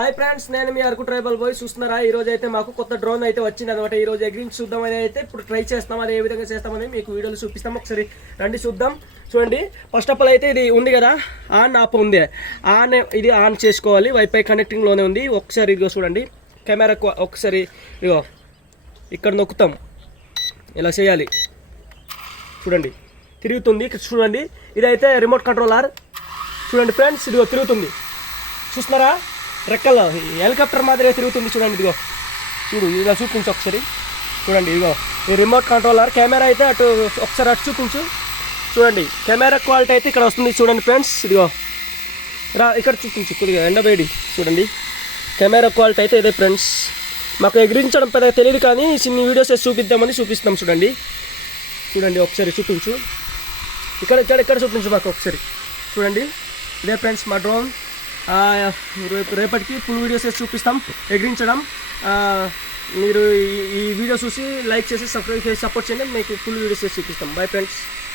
Hi friends, నేను మీ Araku tribal bye. చూస్తున్నారా, ఈ రోజు అయితే మాకు కొత్త డ్రోన్ అయితే వచ్చింది అనమాట. ఈ రోజు ఎగ్రించి చూద్దామని అయితే ఇప్పుడు ట్రై చేస్తాం. అది ఏ విధంగా చేస్తామని మీకు వీడియోలు చూపిస్తాం. ఒకసారి రండి చూద్దాం. చూడండి, ఫస్ట్ ఆఫ్ ఆల్ అయితే ఇది ఉంది కదా, ఆన్ ఆఫ్ ఉంది. ఆన్ ఇది ఆన్ చేసుకోవాలి, వైఫై కనెక్టింగ్లోనే ఉంది. ఒకసారి ఇదిగో చూడండి, కెమెరా ఒకసారి ఇదిగో ఇక్కడ నొక్కుతాం, ఇలా చేయాలి. చూడండి తిరుగుతుంది. చూడండి, ఇదైతే రిమోట్ కంట్రోలర్. చూడండి ఫ్రెండ్స్, ఇదిగో తిరుగుతుంది. చూస్తున్నారా, రెక్కల్లో హెలికాప్టర్ మాదిరిగా తిరుగుతుంది. చూడండి, ఇదిగో చూడు, ఇలా చూపించు ఒకసారి. చూడండి, ఇదిగో ఈ రిమోట్ కంట్రోలర్. కెమెరా అయితే అటు ఒకసారి అటు చూపించు. చూడండి, కెమెరా క్వాలిటీ అయితే ఇక్కడ వస్తుంది. చూడండి ఫ్రెండ్స్, ఇదిగో ఇక్కడ చూపించు కొద్దిగా ఎండబేడి. చూడండి, కెమెరా క్వాలిటీ అయితే ఇదే ఫ్రెండ్స్. మాకు ఎగిరించడం పెద్దగా తెలియదు, కానీ చిన్న వీడియోస్ చూపిద్దామని చూపిస్తాం. చూడండి చూడండి ఒకసారి చూపించు. ఇక్కడ ఇక్కడ ఇక్కడ చూపించు మాకు ఒకసారి. చూడండి, ఇదే ఫ్రెండ్స్ మా డ్రోన్. రేపటికి ఫుల్ వీడియోస్ చేసి చూపిస్తాం ఎగిరించడం. మీరు ఈ వీడియో చూసి లైక్ చేసి సబ్స్క్రైబ్ చేసి సపోర్ట్ చేయండి. మీకు ఫుల్ వీడియోస్ చేసి చూపిస్తాం. Bye friends.